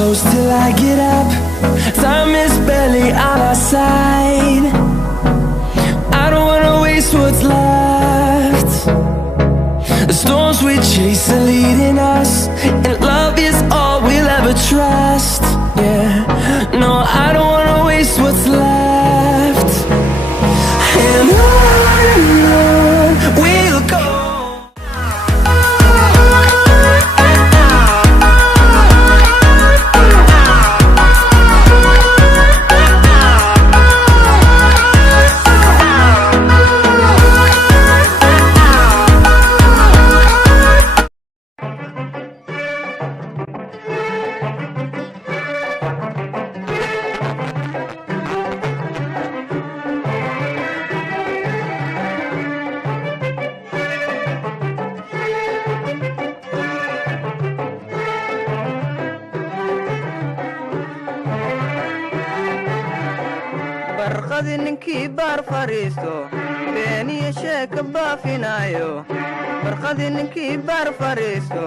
close till I get up. Time is barely on our side. I don't wanna waste what's left. The storms we chase are leading us, and love is all we'll ever trust. Yeah, no, I don't wanna waste what's left. And on we'll go. barqadi ninkii baar fariisto beeniyo sheeka baafinayo barqadi ninkii baar fariisto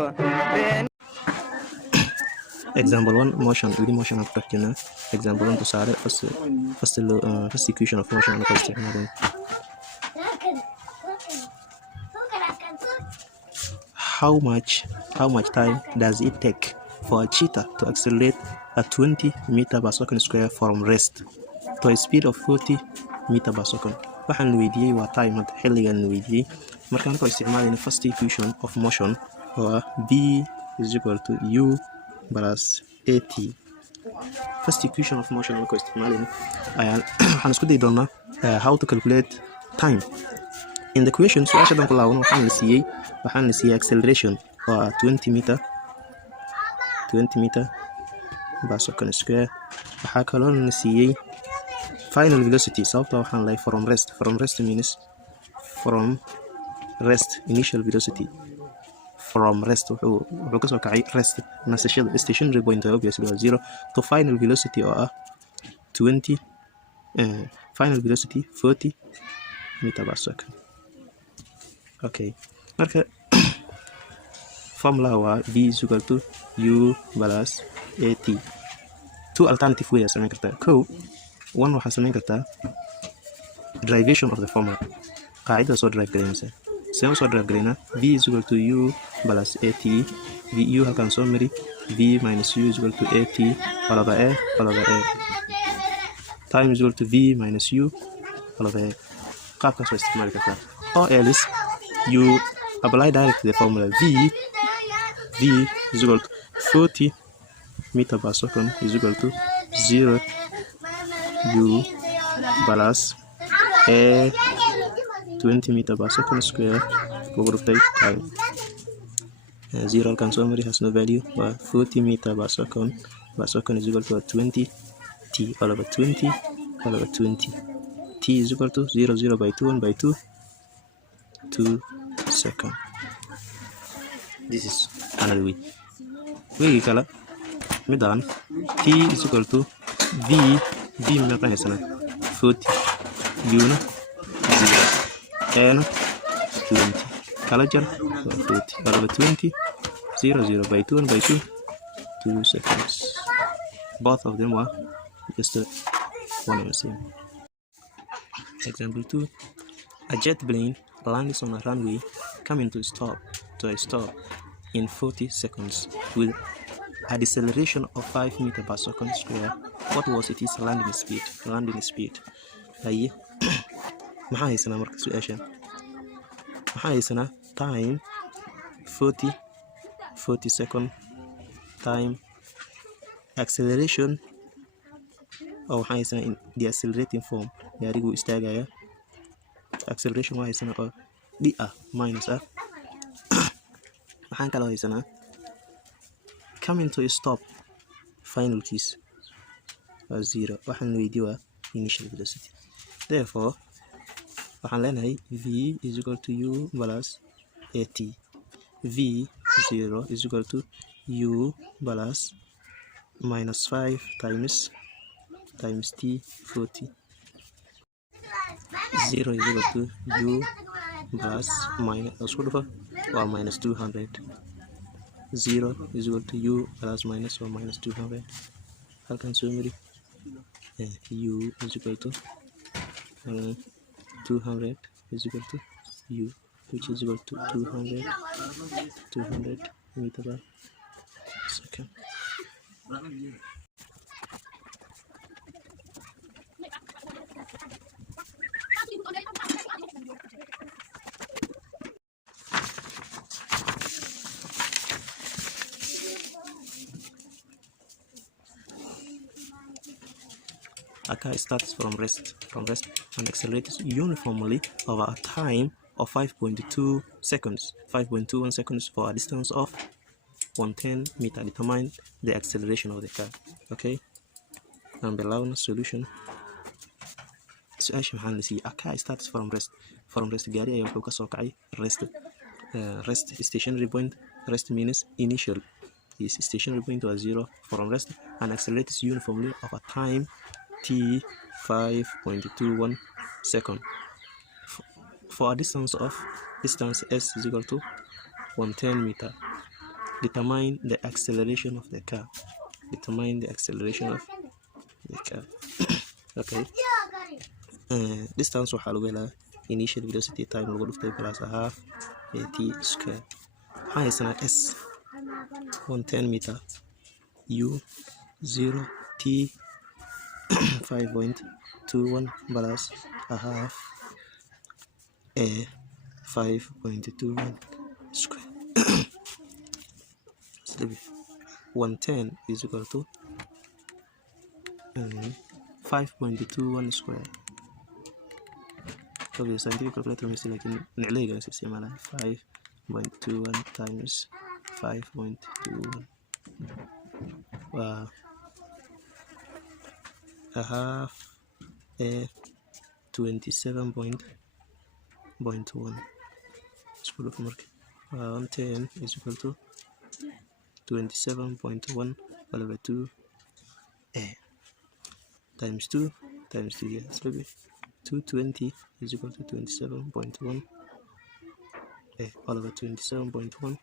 Example 1 motion within motion of practice. Example 1 to start first equation of motion and first how much time does it take for a cheetah to accelerate at 20 meter per second square from rest to a speed of 40 meter per second? waxaan la weydiiyey waa time hadda xilligan la weydiiyey markaan ku isticmaalayna first equation of motion oo ah b is equal to u plus at. First equation of motion markaan isticmaalayna waxaan isku dayi doonaa how to calculate time. In the equation su'aasha dan ku laabano waxaan la siiyey acceleration oo ah 20 meter per second square. waxaa kaloo la siiyey final velocity sababtoo waxaan lahay from rest means from rest initial velocity from rest wuxuu ka soo kacay rest nasashada stationary point obviously waa 0 to final velocity oo ah 20 final velocity 40 meter per second. Okay, marka formula waa b is equal to u plus at. Two alternative ways samayn kartaa. One waxaa samayn kartaa derivation of the formula. Qaacidada soo derive gareynaysa. Sidee soo derive gareynaa? V is equal to u plus at. U halkan soo mari. V minus u is equal to at all over a. Time is equal to v minus u all over a. Qaabkaas waa isticmaali kartaa. Or else you apply directly the formula v is equal to 40 meter per second is equal to 0 u plus a 20 meter per second square over time. 0 can summary has no value, but 40 meter per second is equal to 20 t all over 20 t is equal to 0 by 2 1 by 2 seconds. This is another way. Way kala midan t is equal to v meeqa haysana 40 u na 0 a na 20 kala jar 40 all over 20 0 by 2 1 by 2 seconds. Both of them are just one and the same. Example 2, a jet plane lands on a runway coming to a stop in 40 seconds with a deceleration of 5 meter per second square. What was its landing speed? Aye. maxaa haysanaa marka su'aashan? maxaa haysanaa time 40 second time acceleration oo waxaa haysanaa in the accelerating form gaarigu istaagaya. Acceleration waa haysanaa oo d minus waxaan kaloo haysanaa coming to a stop final keys waa 0. waxaan la weydiiyey waa initial velocity. Therefore waxaan leenahay v is equal to u plus at. V 0 is equal to u plus minus 5 times t 40. 0 is equal to u plus minus minus 200. 0 is equal to u plus minus or minus 200. Halkan soo mari u is equal to 200 is equal to u, which is equal to 200 meter per second. A car starts from rest and accelerates uniformly over a time of 5.2 seconds, 5.21 seconds for a distance of 110 meter. Determine the acceleration of the car. Okay, and below solution. su-aasha maxaa la siiyey. A car starts from rest gaari ayaa wuxuu kasoo kacay rest stationary point. Rest means initial. His stationary point was 0 from rest and accelerates uniformly over time t 5.21 second for a distance s is equal to 110 meter. Determine the acceleration of the car. Okay, distance waxaa lagu helaa initial velocity time lagu dhuftay plus a half t square. Waxaan haysanaa s 110 meter, u 0, t 5.21 plus a half a 5.21 square. 110 is equal to 5.21 square. Okay, scientific calculator mesti lakin nicleyga is isticmaalaa 5.21 times 5.21 waa a half a 27.1 school of mark 110 is equal to 27.1 over 2 a times 2 yeah, so 220 is equal to 27.1 a all over 27.1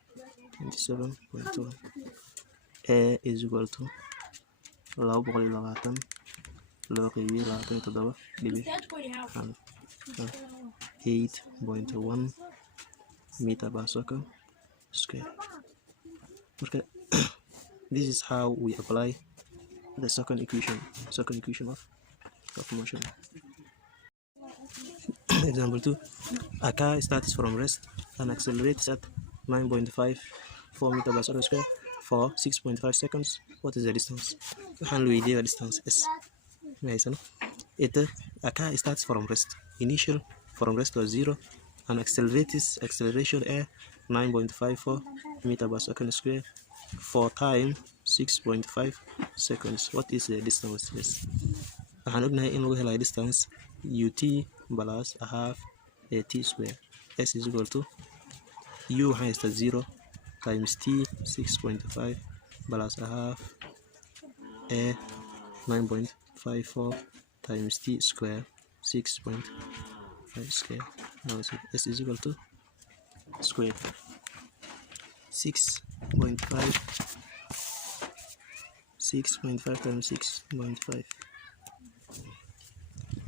a is equal to 220 loo qeybiye 8.1 meter per second square. Marka this is how we apply the second equation of motion. Example 2. A car starts from rest and accelerates at 9.54 meter per second square for 6.5 seconds. What is the distance? Waxaan la weydiiyay the distance s. A car starts from rest. Initial from rest was 0 and acceleration a 9.54 meter per second square for time 6.5 seconds. What is the distance s? Waxaan ognahay in lagu helayo distance ut plus a half a t square. S is equal to u waxaan haystaa 0 times t 6.5 plus a half a 9.54 times t square 6.5 square. Now s is equal to square 6.5 times 6.5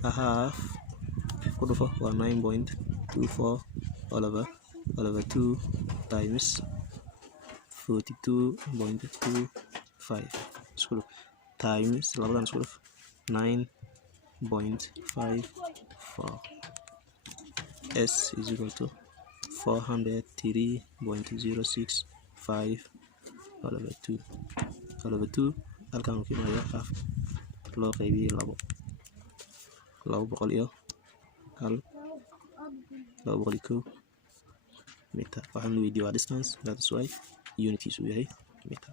a half ku dhufo waa 9.24 all over 2 times 42.25 isku dhuf times labadan isku dhuf 9.54 s is equal to 403.065 all over 2 halkan uu kiimaya half loo qeybiye 201 meter. Waxaan la weydiiyay waa distance, that is why unit is u yahay meter.